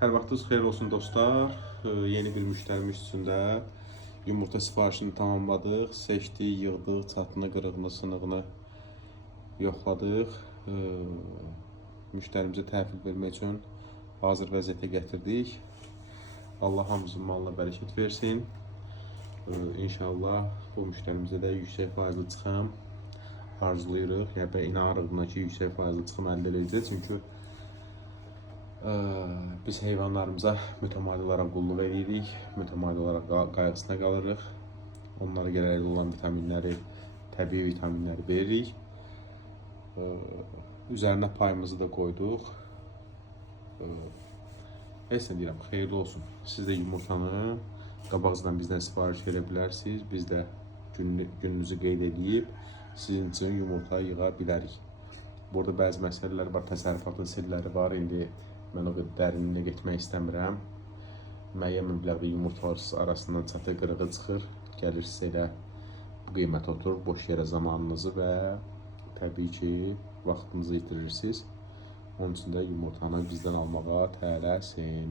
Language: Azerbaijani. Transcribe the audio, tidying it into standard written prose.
Hər vaxtınız xeyir olsun dostlar. Yeni bir müştərimiz üstündə yumurta sifarişini tamamladıq. Seçdik, yığdıq, çatını, qırığını, sınığını yoxladıq. Müştərimizə təhvil vermək üçün hazır vəziyyətə gətirdik. Allah hamımızın malına bərəkət versin. İnşallah bu müştərimizə də yüksək faizli çıxım arzulayırıq. Yəni inanırıq buna ki, yüksək faizli çıxım əldə edəcəyik. Çünki biz heyvanlarımıza mütəmadi olaraq qulluq edirik, mütəmadi olaraq qayğısına qalırıq. Onlara gərəkli olan vitaminləri, təbii vitaminləri veririk. Üzərinə payımızı da qoyduq. Heç nə deyirəm, xeyirli olsun. Siz də yumurtanı qabaqcadan bizdən sifariş verə bilərsiniz. Biz də gününüzü qeyd edib sizin üçün yumurta yığa bilərik. Burada bəzi məsələlər var, təsərrüfatın sirləri var. İndi mən o qədər dərinliyə getmək istəmirəm. Müəyyən məbləğdə yumurtalar arasından çatı qırığı çıxır. Gəlir sizə elə bu qiymət oturur, boş yerə zamanınızı və təbii ki, vaxtınızı itirirsiniz. Onun üçün də yumurtanı bizdən almağa tələsin.